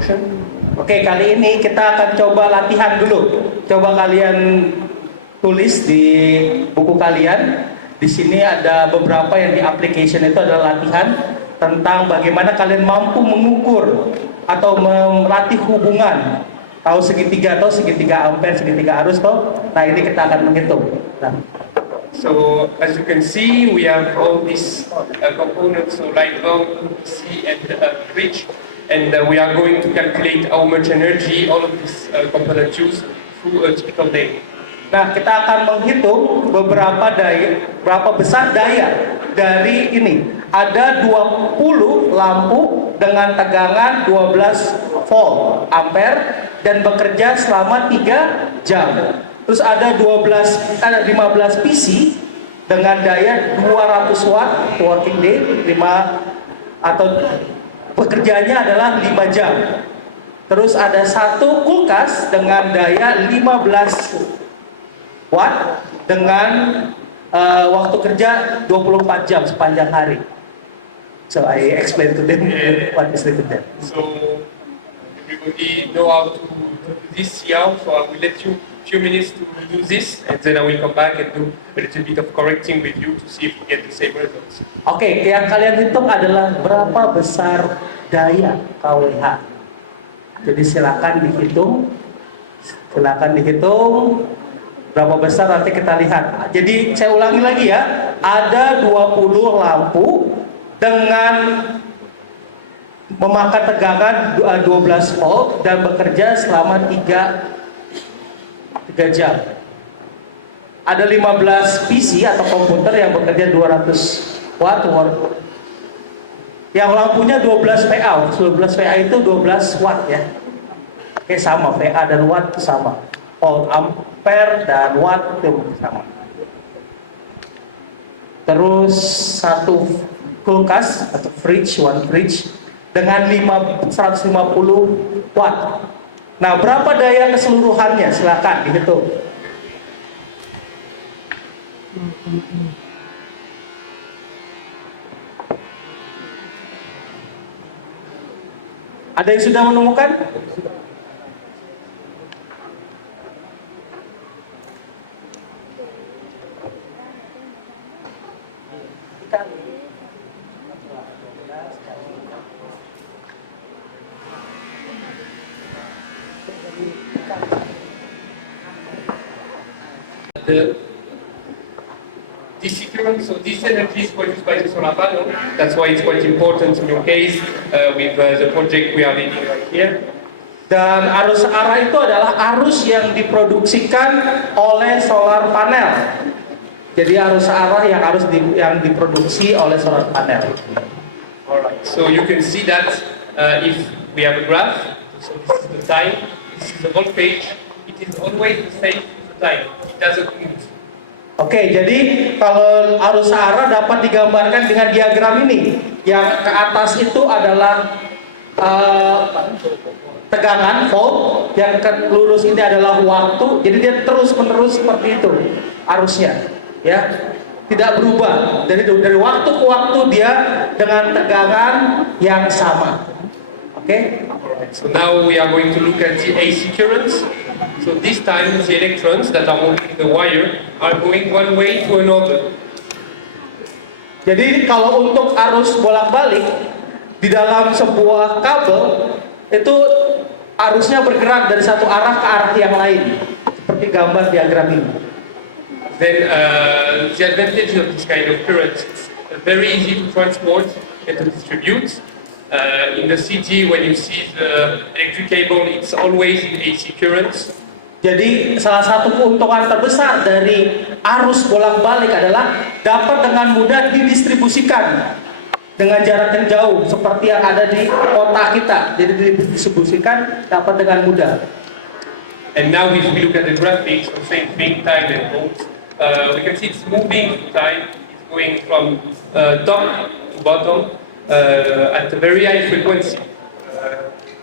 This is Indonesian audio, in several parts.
motion. Oke, kali ini kita akan coba latihan dulu. Coba kalian tulis di buku kalian. Di sini ada beberapa yang di application itu adalah latihan tentang bagaimana kalian mampu mengukur atau melatih hubungan. Tahu segitiga ampere, segitiga arus toh? Nah, ini kita akan menghitung. Nah. So as you can see, we have all these components, so light bulb, DC, and bridge, and we are going to calculate how much energy all of these components use through a typical day. Nah, kita akan menghitung berapa besar daya dari ini. Ada 20 lampu dengan tegangan 12 volt ampere dan bekerja selama 3 jam. Terus ada 15 PC dengan daya 200 watt working day, atau bekerjanya adalah 5 jam. Terus ada satu kulkas dengan daya 15 watt dengan waktu kerja 24 jam sepanjang hari. So I explain to them what is written there. So everybody know how to do this here, so I will let you a few minutes to do this, and then I will come back and do a little bit of correcting with you to see if we get the same results. Oke, yang kalian hitung adalah berapa besar daya kWh. Jadi silakan dihitung berapa besar, nanti kita lihat. Jadi saya ulangi lagi ya, ada 20 lampu dengan memakan tegangan 12 volt dan bekerja selama 3 jam. Ada 15 PC atau komputer yang bekerja 200 watt. Yang lampunya 12 VA. 12 VA itu 12 watt ya. Oke, sama, VA dan watt itu sama. Volt ampere dan watt itu sama. Terus satu kulkas atau one fridge dengan 150 watt. Nah, berapa daya keseluruhannya? Silakan dihitung. Ada yang sudah menemukan? The DC current, so this energy is produced by the solar panel. That's why it's quite important in your case with the project we are leading right here. Dan arus arah itu adalah arus yang diproduksikan oleh solar panel. Jadi arus arah yang diproduksi oleh solar panel. Alright, so you can see that if we have a graph, so this is the time, this is the voltage, it is always the same the time, it doesn't move. Oke, jadi kalau arus arah dapat digambarkan dengan diagram ini. Yang ke atas itu adalah tegangan volt, yang ke lurus ini adalah waktu. Jadi dia terus menerus seperti itu arusnya, ya, tidak berubah. Dari waktu ke waktu dia dengan tegangan yang sama. Oke. So now we are going to look at the AC currents. So this time the electrons that are moving the wire are going one way to another. Jadi kalau untuk arus bolak-balik di dalam sebuah kabel itu arusnya bergerak dari satu arah ke arah yang lain, seperti gambar diagram ini. Then the advantage of this kind of current is very easy to transport and to distribute. In the city, when you see the electric cable, it's always in AC currents. Jadi salah satu keuntungan terbesar dari arus bolak-balik adalah dapat dengan mudah didistribusikan dengan jarak yang jauh seperti yang ada di kota kita. Jadi didistribusikan dapat dengan mudah. And now if we look at the graphics, the same thing, time and volt, we can see it's moving time. It's going from top to bottom at a very high frequency.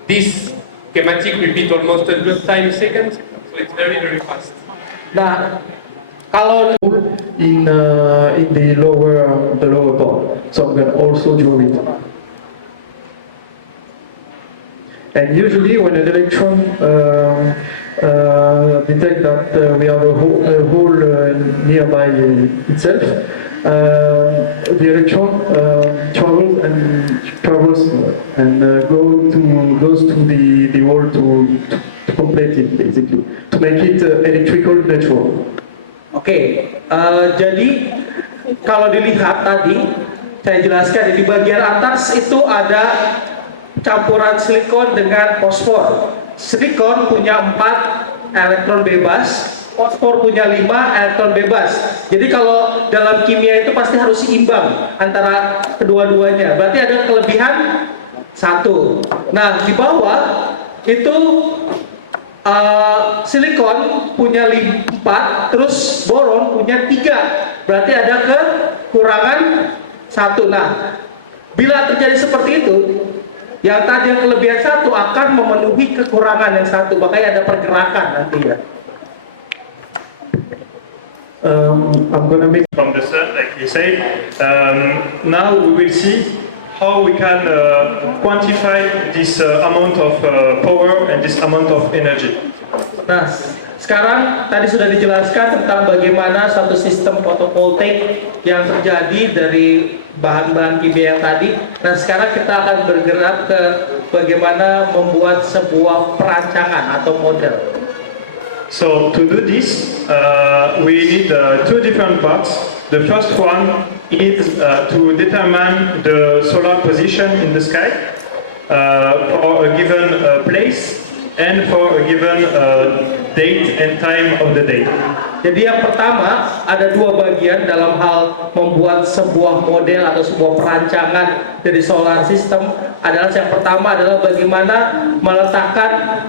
This schematic repeat almost 100 times a second. It's very, very fast. Nah, kalau in the lower part, so I'm going to also draw it. And usually when an electron detect that we have a hole nearby itself, the electron travels and goes to the hole to complete it, basically, to make it electrical neutral. Oke, jadi kalau dilihat tadi saya jelaskan di bagian atas itu ada campuran silikon dengan fosfor. Silikon punya 4 elektron bebas, fosfor punya 5 elektron bebas. Jadi kalau dalam kimia itu pasti harus seimbang antara kedua-duanya. Berarti ada kelebihan 1. Nah, di bawah itu silikon punya 4, terus boron punya 3. Berarti ada kekurangan 1. Nah, bila terjadi seperti itu, yang tadi yang kelebihan 1 akan memenuhi kekurangan yang 1, makanya ada pergerakan nanti ya. I'm gonna make from the sun, like you say. Now we will see how we can quantify this amount of power and this amount of energy. Nah, sekarang tadi sudah dijelaskan tentang bagaimana suatu sistem fotovoltaik yang terjadi dari bahan-bahan kimia yang tadi. Nah, sekarang kita akan bergerak ke bagaimana membuat sebuah perancangan atau model. So to do this, we need 2 different parts. The first one is to determine the solar position in the sky for a given place and for a given date and time of the day. Jadi yang pertama ada 2 bagian dalam hal membuat sebuah model atau sebuah perancangan dari solar system. Adalah yang pertama adalah bagaimana meletakkan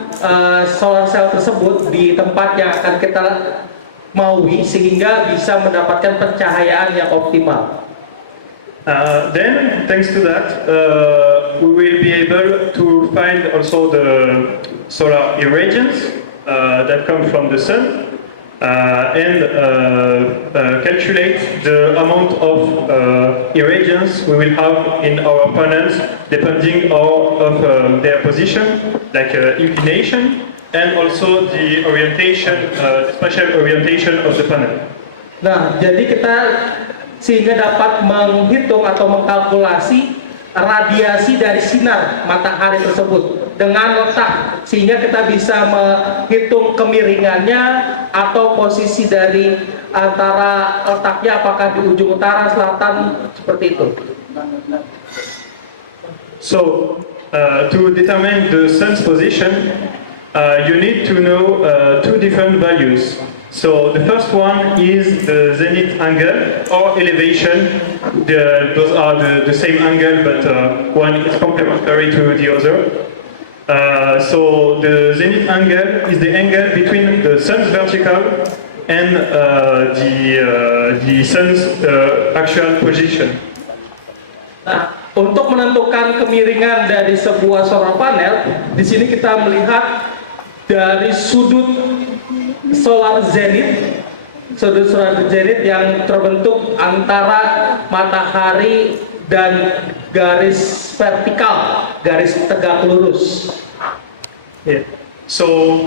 solar cell tersebut di tempat yang akan kita maui sehingga bisa mendapatkan pencahayaan yang optimal. Then, thanks to that, we will be able to find also the solar irradiance that come from the sun and calculate the amount of irradiance we will have in our panels depending of their position, like inclination, and also the orientation, the spatial orientation of the panel. Nah, jadi kita sehingga dapat menghitung atau mengkalkulasi radiasi dari sinar matahari tersebut dengan letak, sehingga kita bisa menghitung kemiringannya atau posisi dari antara letaknya, apakah di ujung utara, selatan, seperti itu. So, to determine the sun's position, you need to know 2 different values. So the first one is the zenith angle or elevation. Those are the same angle, but one is complementary to the other. So the zenith angle is the angle between the sun's vertical and the sun's actual position. Nah, untuk menentukan kemiringan dari sebuah solar panel, di sini kita melihat dari sudut solar zenith yang terbentuk antara matahari dan garis vertikal, garis tegak lurus. Yeah. So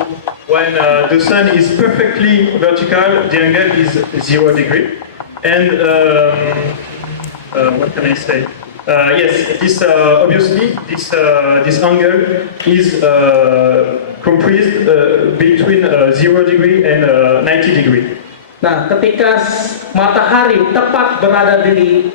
when the sun is perfectly vertical, the angle is 0 degree, and what can I say? Yes, this obviously this angle is comprised between 0 degree and 90 degree. Nah, ketika matahari tepat berada di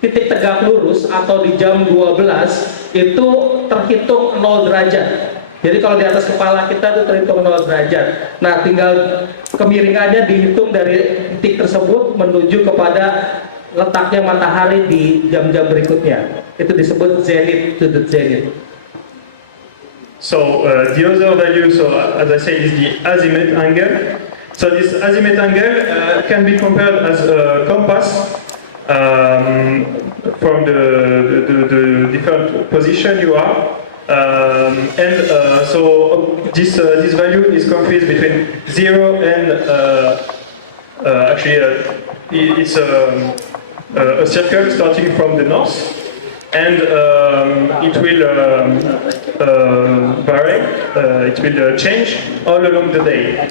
titik tegak lurus atau di jam 12, itu terhitung 0 derajat. Jadi kalau di atas kepala kita itu terhitung 0 derajat. Nah, tinggal kemiringannya dihitung dari titik tersebut menuju kepada letaknya matahari di jam-jam berikutnya. Itu disebut zenith to the zenith. So the other value, so as I said, is the azimuth angle. So this azimuth angle can be compared as a compass from the different position you are. So this value is comprised between 0 and it's a circle starting from the north, and it will vary, it will change all along the day.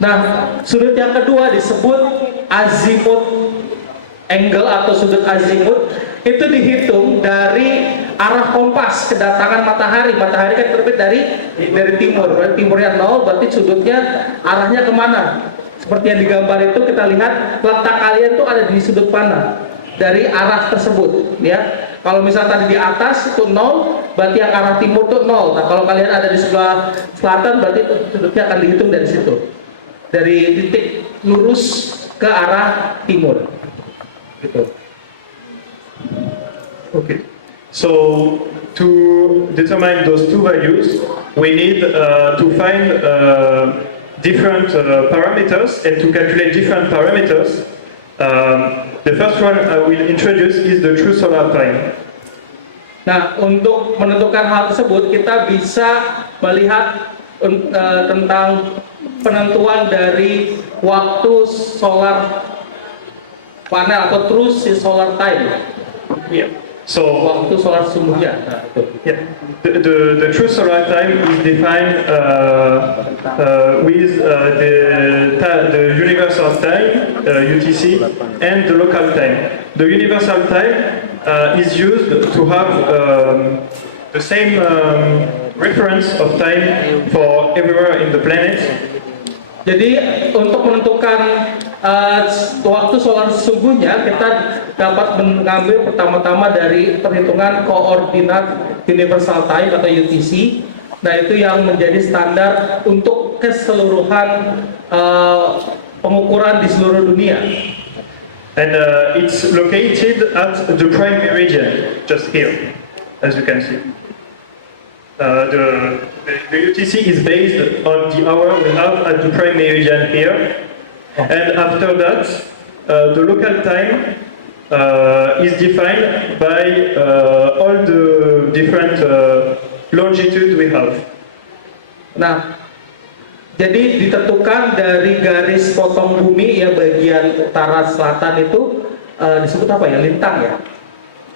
Nah, sudut yang kedua disebut azimuth angle atau sudut azimuth. Itu dihitung dari arah kompas kedatangan matahari. Matahari kan terbit dari timur. Berarti timurnya 0, berarti sudutnya arahnya kemana? Seperti yang digambar itu kita lihat letak kalian tuh ada di sudut mana dari arah tersebut, ya. Kalau misalnya tadi di atas itu 0, berarti yang arah timur itu 0. Nah, kalau kalian ada di sebelah selatan, berarti sudutnya akan dihitung dari situ. Dari titik lurus ke arah timur. Gitu. Okay. So to determine those two values, we need to find different parameters and to calculate different parameters. The first one I will introduce is the true solar time. Nah, untuk menentukan hal tersebut kita bisa melihat tentang penentuan dari waktu solar panel atau true solar time. Yeah. So Waktu solar sesungguhnya. Nah, itu. yeah, the true solar time is defined with the universal time (UTC) and the local time. The universal time is used to have the same reference of time for everywhere in the planet. Jadi untuk menentukan waktu solar sesungguhnya kita dapat mengambil pertama-tama dari perhitungan koordinat universal time atau UTC. Nah, itu yang menjadi standar untuk keseluruhan pengukuran di seluruh dunia. And it's located at the prime meridian, just here, as you can see. The UTC is based on the hour we have at the prime meridian here, and after that, the local time is defined by all the different longitude we have. Nah, jadi ditentukan dari garis potong bumi ya bagian utara selatan itu disebut apa ya, lintang ya,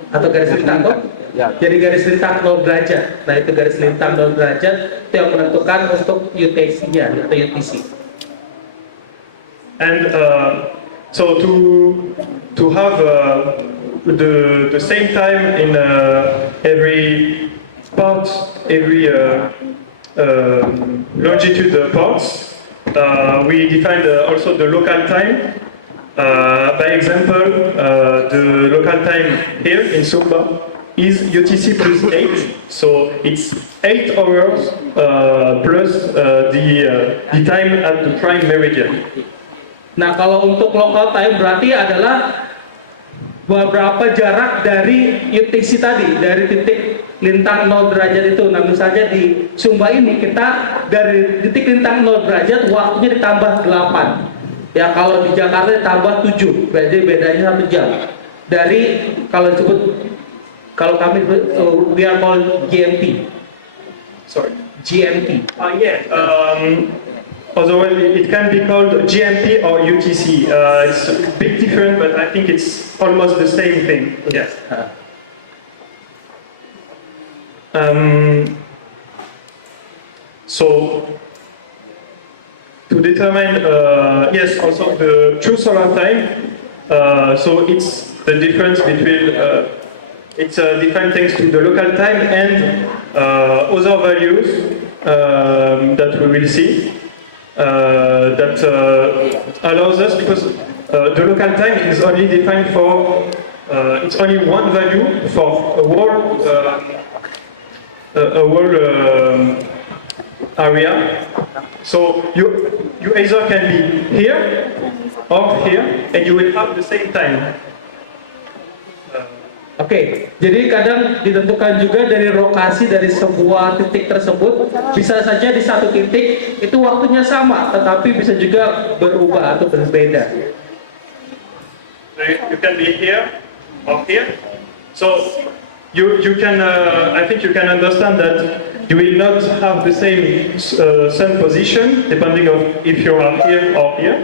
atau garis lintang kok? Ya. Jadi garis lintang 0 derajat. Nah, itu garis lintang 0 derajat itu yang menentukan untuk UTC-nya atau UTC. And so to have the same time in every part, every longitude parts, we define also the local time. By example, the local time here in Sumba is UTC plus 8, so it's 8 hours plus the time at the prime meridian. Nah, kalau untuk local time berarti adalah beberapa jarak dari UTC tadi, dari titik lintang 0 derajat itu. Nah, misalnya di Sumba ini kita dari titik lintang 0 derajat waktunya ditambah 8. Ya, kalau di Jakarta ditambah 7, berarti bedanya 1 jam. Dari kalau kami we are called GMT. Sorry. GMT. Yeah. Otherwise, it can be called GMT or UTC. It's a bit different, but I think it's almost the same thing. Yes. So, to determine, yes, also the true solar time. So it's the difference between. It's different thanks to the local time and other values that we will see. That allows us, because the local time is only defined for, it's only one value for a whole area. So you either can be here or here, and you will have the same time. Oke, jadi kadang ditentukan juga dari lokasi dari sebuah titik tersebut. Bisa saja di satu titik itu waktunya sama, tetapi bisa juga berubah atau berbeda. You can be here or here. So you can, I think you can understand that you will not have the same sun position depending on if you are here or here.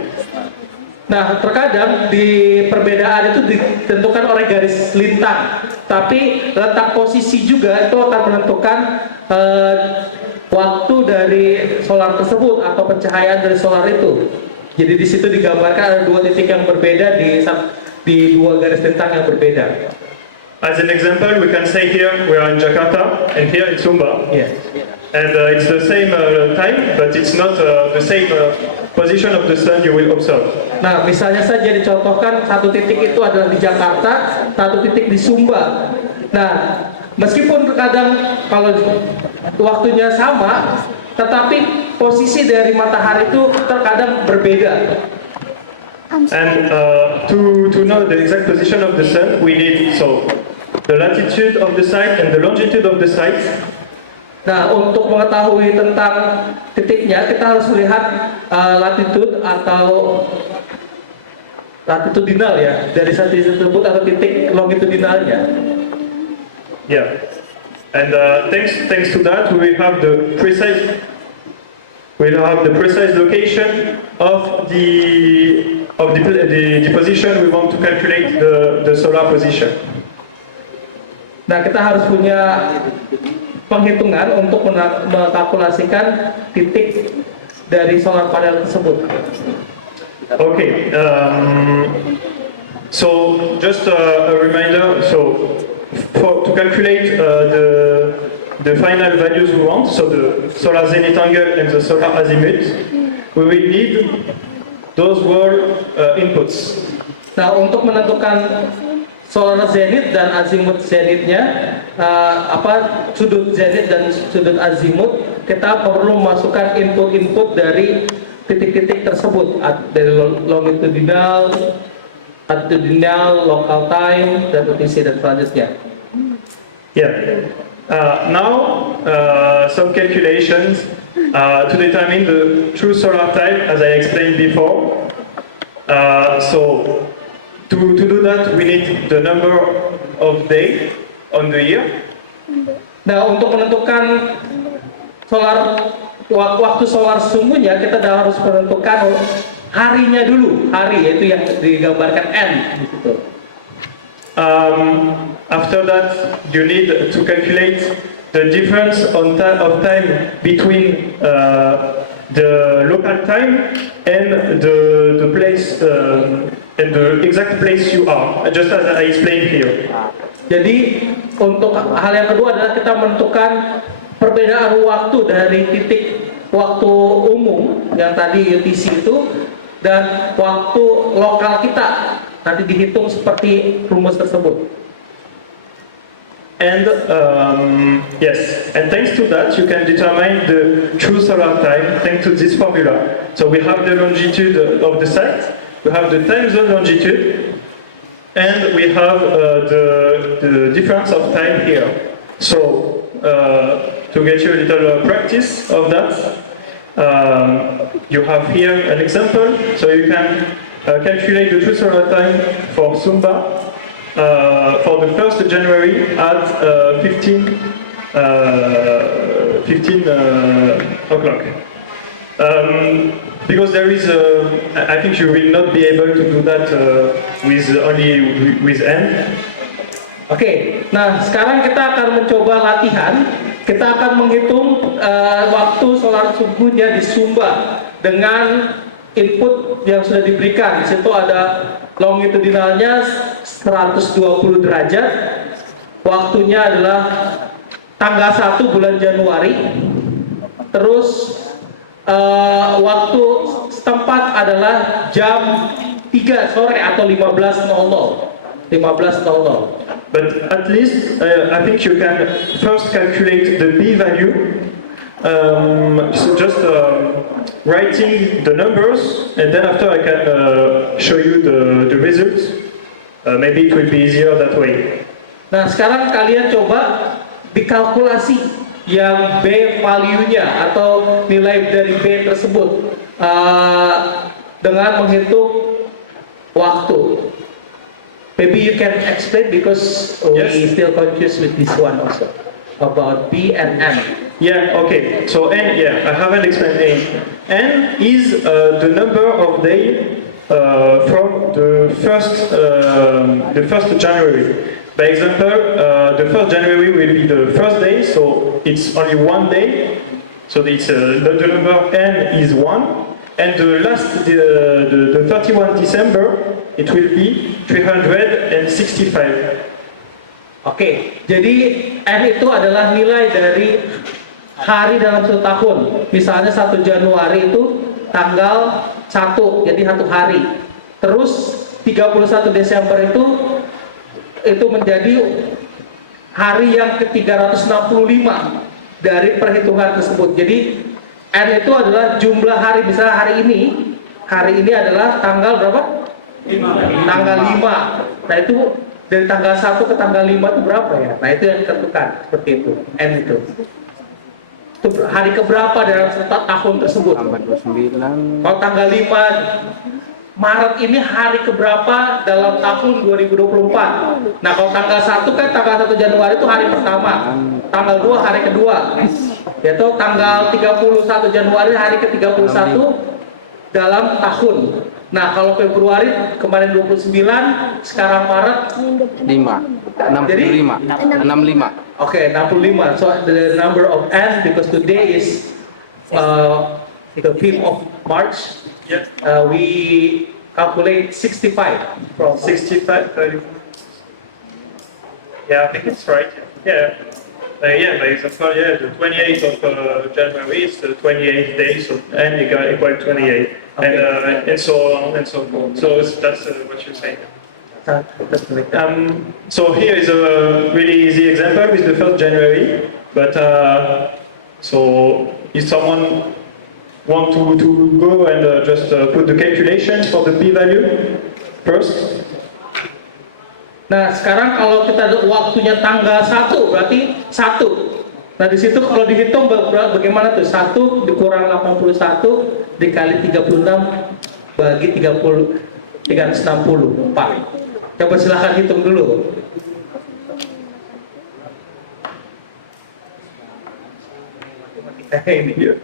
Nah, terkadang di perbedaan itu ditentukan oleh garis lintang. tapi letak posisi juga itu akan menentukan waktu dari solar tersebut atau pencahayaan dari solar itu. Jadi di situ digambarkan ada dua titik yang berbeda di dua garis lintang yang berbeda. As an example, we can say here we are in Jakarta and here in Sumba. Yes. And it's the same time, but it's not the same position of the sun you will observe. Nah, misalnya saja dicontohkan satu titik itu adalah di Jakarta, satu titik di Sumba. Nah, meskipun kadang kalau waktunya sama, tetapi posisi dari matahari itu terkadang berbeda. And to know the exact position of the sun, we need the latitude of the site and the longitude of the site. Nah, untuk mengetahui tentang titiknya, kita harus lihat latitude atau latitudinal ya, dari satu tersebut atau titik longitudinalnya. Yeah, and thanks to that, we will have the precise location of the position we want to calculate the solar position. Nah, kita harus punya penghitungan untuk mengkalkulasikan titik dari solar panel tersebut. Okay, so just a reminder, to calculate the final values we want, so the solar zenith angle and the solar azimuth, we will need those were inputs. Nah, untuk menentukan solar zenith dan azimut zenithnya, sudut zenith dan sudut azimut, kita perlu memasukkan input-input dari titik-titik tersebut, dari longitudinal, latitudinal, local time, dan UTC dan selanjutnya. Yeah. Now some calculations to determine the true solar time, as I explained before. To do that, we need the number of days on the year. Nah, untuk menentukan waktu solar sesungguhnya, kita harus menentukan harinya dulu, yaitu yang digambarkan N di situ. After that, you need to calculate the difference of time between the local time and the place and the exact place you are, just as I explained here. Jadi untuk hal yang kedua adalah kita menentukan perbedaan waktu dari titik waktu umum yang tadi UTC itu dan waktu lokal kita, nanti dihitung seperti rumus tersebut. And yes, and thanks to that, you can determine the true solar time thanks to this formula. So we have the longitude of the site, we have the time zone longitude, and we have the difference of time here. So to get you a little practice of that, you have here an example. So you can calculate the true solar time for Sumba. For the 1st of January at 15 o'clock. Because there is I think you will not be able to do that with N. Oke, nah sekarang kita akan mencoba latihan. Kita akan menghitung waktu solar subuhnya di Sumba dengan input yang sudah diberikan. Di situ ada longitudinalnya 120 derajat, waktunya adalah tanggal 1 bulan Januari, terus waktu setempat adalah jam 3 sore atau 15.00. But at least I think you can first calculate the B value. So just writing the numbers, and then after I can show you the results. Maybe it will be easier that way. Nah, sekarang kalian coba dikalkulasi yang B value-nya atau nilai dari B tersebut dengan menghitung waktu. Maybe you can explain because we still confused with this one also about B and M. Yeah, okay. So N, I haven't explained N. N is the number of days from the 1st January. By example, the 1st January will be the first day, so it's only one day. So it's, the number n is 1. And the last, the 31 December, it will be 365. Oke, jadi N itu adalah nilai dari hari dalam satu tahun. Misalnya 1 Januari itu tanggal 1, jadi 1 hari. Terus 31 Desember itu menjadi hari yang ke-365 dari perhitungan tersebut. Jadi N itu adalah jumlah hari. Misalnya hari ini adalah tanggal berapa? 5. Tanggal 5. Nah itu dari tanggal 1 ke tanggal 5 itu berapa ya? Nah itu yang ditentukan, seperti itu, N itu. Itu hari keberapa dalam tahun tersebut? Tambah 29. Kalau tanggal 5 Maret ini hari keberapa dalam tahun 2024? Nah kalau tanggal 1 kan tanggal 1 Januari itu hari pertama, tanggal 2 hari kedua, yaitu tanggal 31 Januari hari ke-31 dalam tahun. Nah kalau Februari kemarin 29, sekarang Maret 5. 65. 65. Okay, 65. So the number of N, because today is the 5th of March, we calculate 65 from 65, 34. Yeah, I think it's right. Yeah. Yeah, by example, the 28th of January is the 28th day, so n equal 28, and so on and so forth. So that's what you're saying. So here is a really easy example with the 1st January, but so if someone want to go and just put the calculations for the p-value first. Nah, sekarang kalau kita ada waktunya tanggal 1, berarti 1. Nah, di situ kalau dihitung bagaimana tuh? 1 dikurang 81 dikali 36 bagi 364. Coba silahkan hitung dulu. Ini.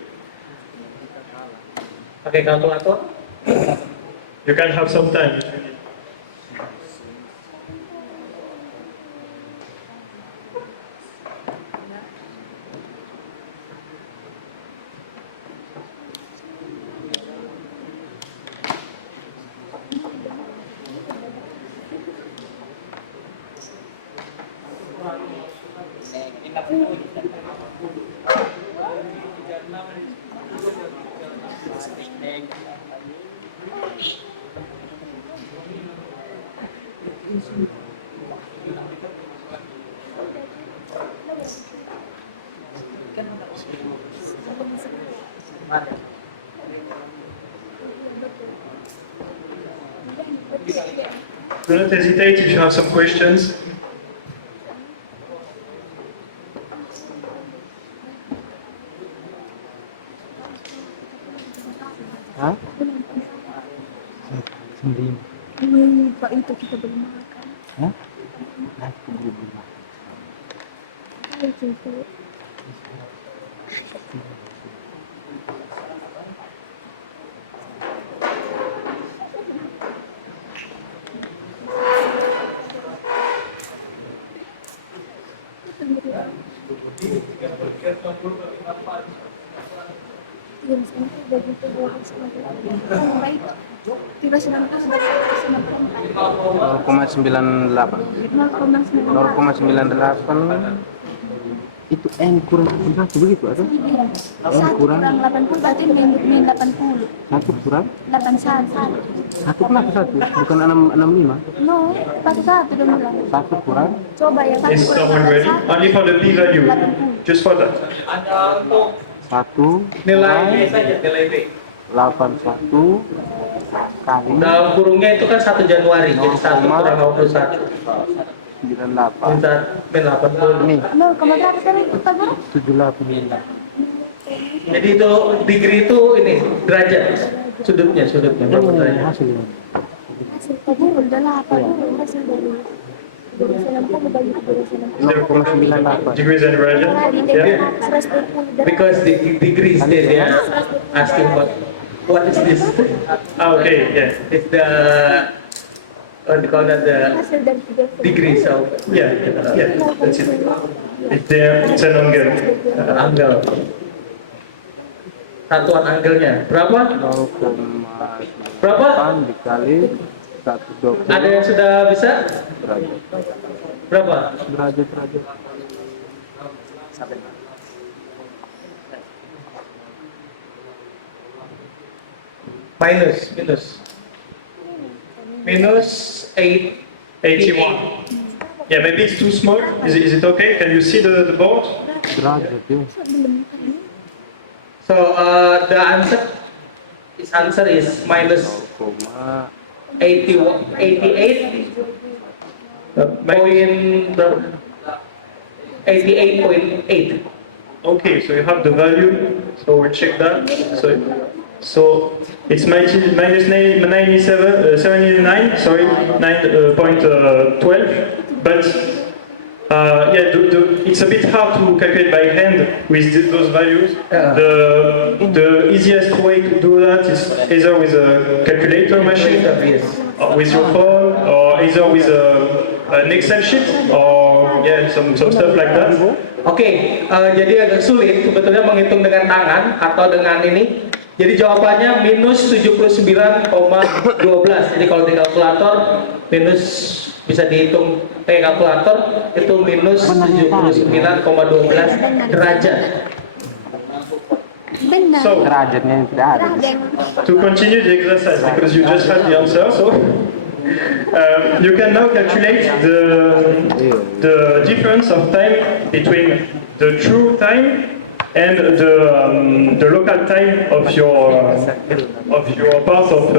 Pakai kalkulator? You can have some time if you need. Do not hesitate if you have some questions. Hah? 9. Pak itu kita belum makan. Hah? Aku belum makan. Itu. Tiga 0,98. 0,98 itu N kurang 1 begitu atau? N kurang 80 berarti min 80. 1 kurang 81. 1 kenapa 1? Bukan 65? No, pas 1 dia bilang. 1 kurang Coba ya 1 Is someone ready? Only for the p-value, just for that. Ada untuk 1 nilai B saja, nilai B. 81 kali Dalam kurungnya itu kan 1 Januari, jadi 1 kurang 21. 98 Min 80. ini 0,8 tadi Pak Guru? 78. Jadi itu degree itu ini derajat, sudutnya berapa derajat? Hasilnya Hasil Pak Guru udah 8 hasil dari saya mau bagi dari saya. 0,98. Degrees and radians. Yeah. 110 Because the degrees they are asking what is this? Ah, okay. Yeah. It's the what do you call that, the Hasil dari 3 degrees of Yeah, that's it. It's an angle. angle. Satuan angle-nya berapa? 0,8 Berapa? dikali 120 Ada yang sudah bisa? derajat. Berapa? Derajat. Minus 81. Yeah, maybe it's too small. Is it okay? Can you see the board? Derajat ya. So the answer is minus 88 point 88.8. Okay, so you have the value. So we'll check that. So it's minus 79. Sorry, 9.12. But yeah, it's a bit hard to calculate by hand with those values. The easiest way to do that is either with a calculator machine, Yes. or with your phone, or either with an Excel sheet, or yeah, some stuff like that. Oke, jadi agak sulit sebetulnya menghitung dengan tangan atau dengan ini. Jadi jawabannya minus 79,12. Jadi kalau di kalkulator minus bisa dihitung pakai kalkulator itu minus 79,12 derajat. Benar. So Derajatnya yang tidak ada. to continue the exercise, because you just had the answer, so you can now calculate the difference of time between the true time and the local time of your part of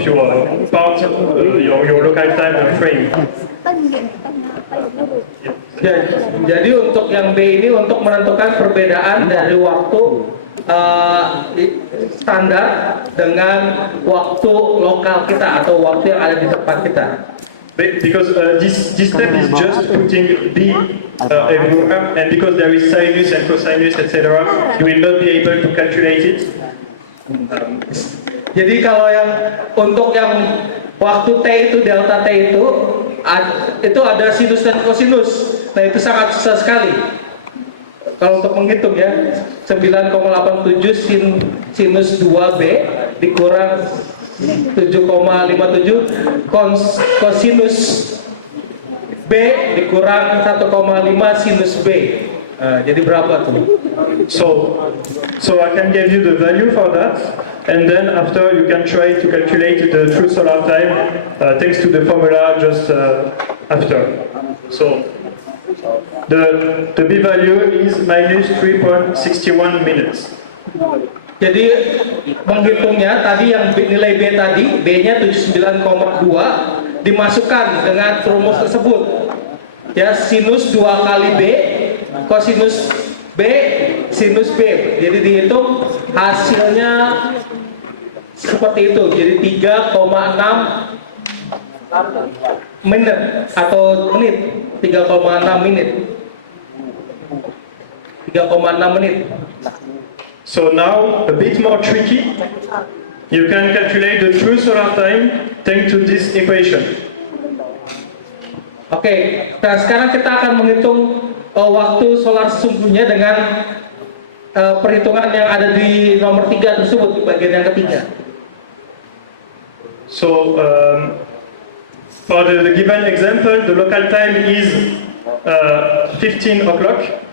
your local time frame. Jadi untuk yang B ini untuk menentukan perbedaan dari waktu standar dengan waktu lokal kita atau waktu yang ada di tempat kita. Because this step is just putting B everywhere, and because there is sinus and cosinus, etc., you will not be able to calculate it. Jadi kalau yang untuk yang waktu T itu delta T itu ada sinus dan kosinus. Nah itu sangat susah sekali. Kalau untuk menghitung ya 9,87 sinus 2B dikurang 7,57 kosinus B dikurang 1,5 sinus B. Jadi berapa tuh? So I can give you the value for that, and then after you can try to calculate the true solar time thanks to the formula just after. So the B value is minus 3.61 minutes. Jadi menghitungnya tadi yang nilai B tadi, B-nya 79,2 dimasukkan dengan rumus tersebut. Ya, sinus 2 kali B, kosinus B, sinus B. Jadi dihitung hasilnya seperti itu. Jadi 3,6 menit atau menit. 3,6 menit. 3,6 menit. So now, a bit more tricky, you can calculate the true solar time thanks to this equation. Oke, nah sekarang kita akan menghitung waktu solar sesungguhnya dengan perhitungan yang ada di nomor 3 tersebut, di bagian yang ketiga. So, for the given example, the local time is 15 o'clock.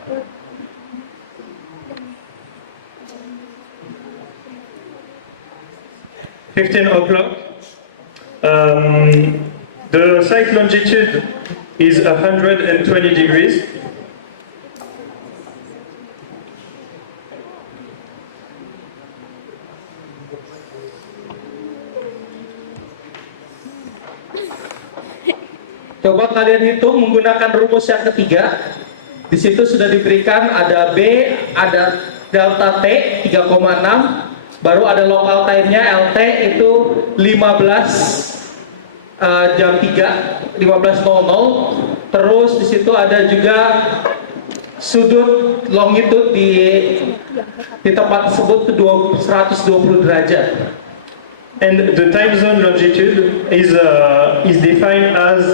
The site longitude is 120 degrees. Coba kalian hitung menggunakan rumus yang ketiga. Di situ sudah diberikan ada B, ada delta T 3,6, baru ada local time-nya LT itu 15 jam 3, 15.00. Terus di situ ada juga sudut longitude di tempat tersebut 120 derajat. And the time zone longitude is defined as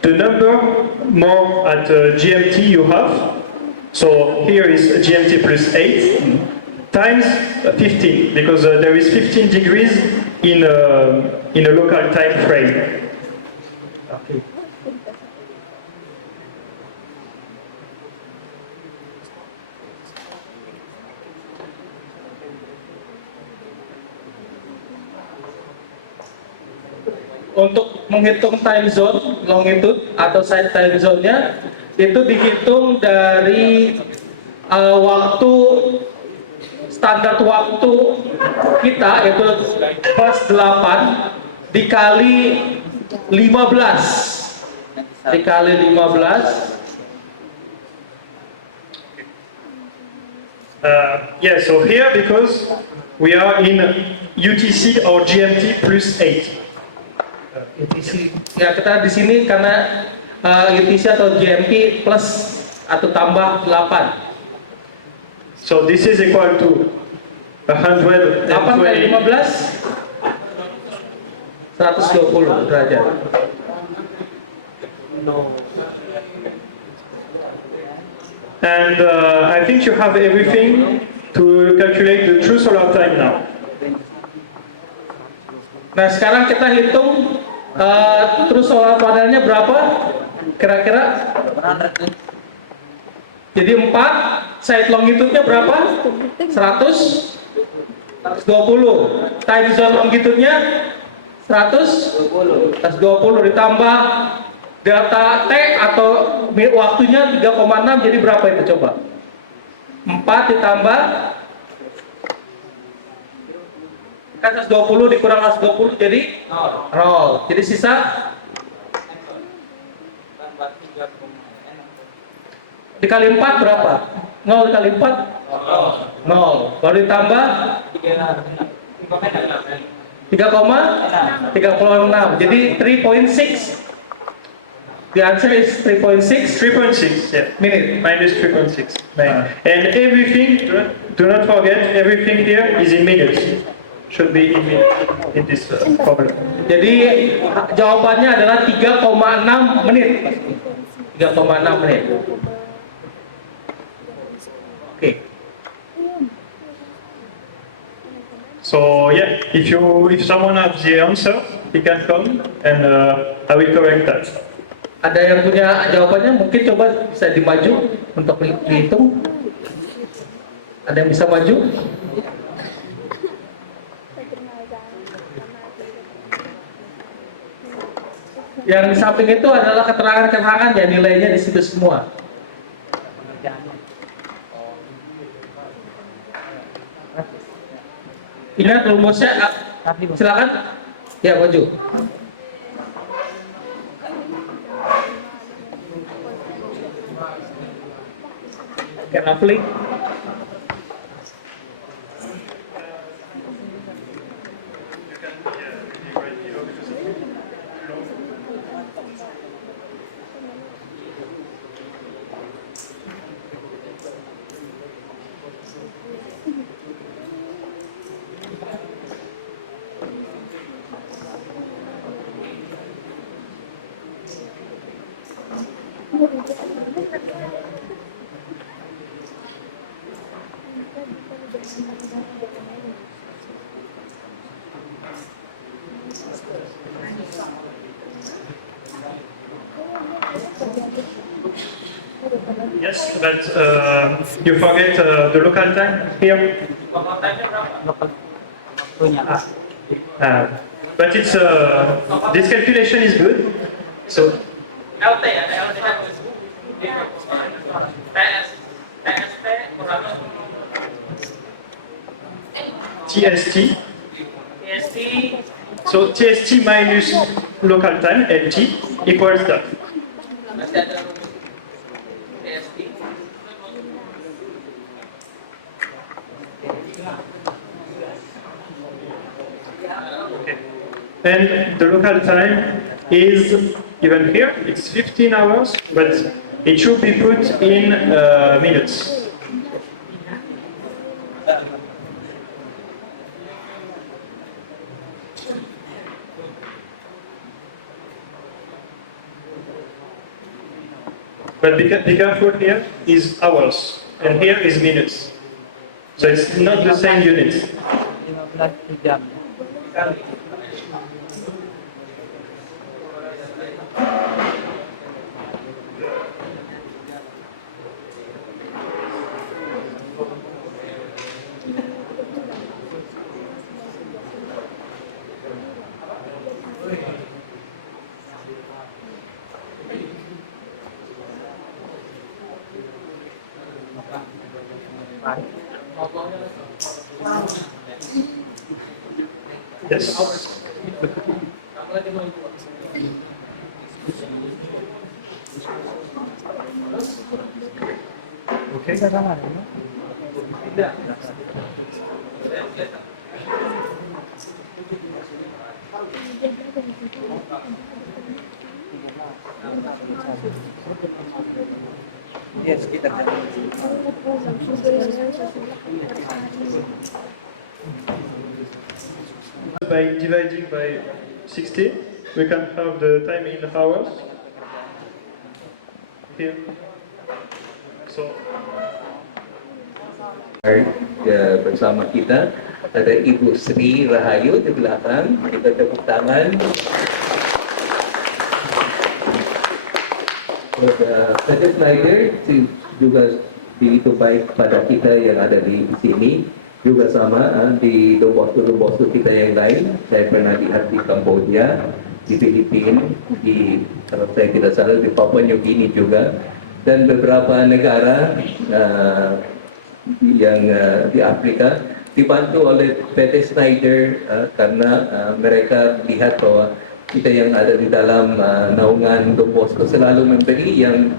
the number more at GMT you have. So here is GMT plus 8 times 15, because there is 15 degrees in a local time frame. Untuk menghitung time zone, longitude atau side time zone-nya itu dihitung dari waktu standar waktu kita itu plus 8 dikali 15 dikali 15. Yeah, so here because we are in UTC or GMT plus 8. UTC ya, kita di sini karena UTC atau GMT plus atau tambah 8. So this is equal to 120. 8 kali 15 120 derajat. And I think you have everything to calculate the true solar time now. Nah, sekarang kita hitung terus solar panelnya berapa kira-kira. Jadi 4, side longitude-nya berapa? 120. Time zone longitude-nya 120 ditambah delta T atau waktunya 3,6, jadi berapa itu coba? 4 ditambah kan 120 dikurang 120 jadi 0. Jadi sisa dikali 4 berapa? 0 dikali 4 0. Baru ditambah 3,36. Jadi 3.6. The answer is 3.6 3.6, yeah. minute. Minus 3.6. And everything, do not forget, everything here is in minutes. Should be in minutes in this problem. Jadi jawabannya adalah 3,6 menit. 3,6 menit. Oke. So yeah, if someone has the answer, he can come and I will correct that. Ada yang punya jawabannya? Mungkin coba bisa dimaju untuk dihitung. Ada yang bisa maju? Yang di samping itu adalah keterangan-keterangan ya, nilainya di situ semua. Ingat rumusnya, silakan. Ya, maju. Can I play? Yes, but you forget the local time here. But it's this calculation is good. So LT ada LT kan TST kurang TST. TST So TST minus local time LT equals that. masih ada TST. Okay. And the local time is even here. It's 15 hours, but it should be put in minutes. But be careful, here is hours, and here is minutes. So it's not the same units. 15 jam. Yes. Okay. Yes, kita kan. By dividing by 60, we can have the time in hours. Here. So bersama kita ada Ibu Sri Rahayu di belakang. Kita tepuk tangan. Saja Snyder juga begitu baik pada kita yang ada di sini. Juga sama di dobostu kita yang lain. Saya pernah lihat di Kamboja, di Filipina, kalau saya tidak salah di Papua New Guinea juga, dan beberapa negara yang di Afrika dibantu oleh PT Snyder karena mereka lihat bahwa kita yang ada di dalam naungan Dobosto selalu memberi yang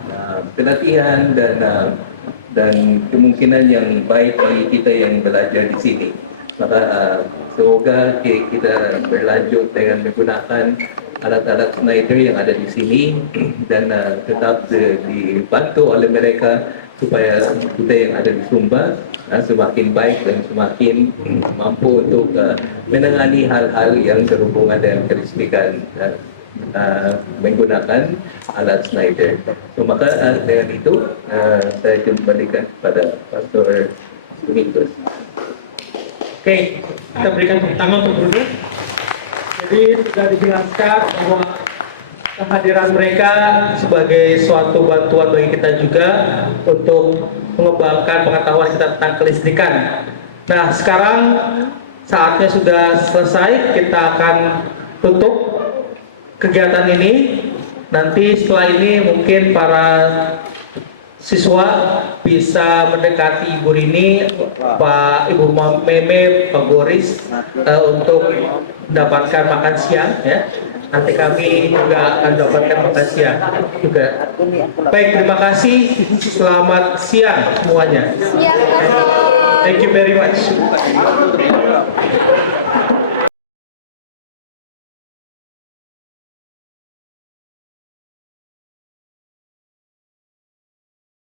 pelatihan dan kemungkinan yang baik bagi kita yang belajar di sini. Maka semoga kita berlanjut dengan menggunakan alat-alat Snyder yang ada di sini dan tetap dibantu oleh mereka supaya kita yang ada di Sumba semakin baik dan semakin mampu untuk menangani hal-hal yang berhubungan dengan kelistrikan menggunakan alat Snyder. So maka dengan itu saya kembalikan kepada Pastor Domingos. Oke, kita berikan tepuk tangan untuk Bruno. Jadi sudah dijelaskan bahwa kehadiran mereka sebagai suatu bantuan bagi kita juga untuk mengembangkan pengetahuan kita tentang kelistrikan. Nah, sekarang saatnya sudah selesai, kita akan tutup kegiatan ini. Nanti setelah ini mungkin para siswa bisa mendekati Ibu Rini, Pak Ibu Meme, Pak Boris untuk mendapatkan makan siang ya. Nanti kami juga akan mendapatkan makan siang juga. Baik, terima kasih. Selamat siang semuanya. Siap, Pastor. Thank you very much.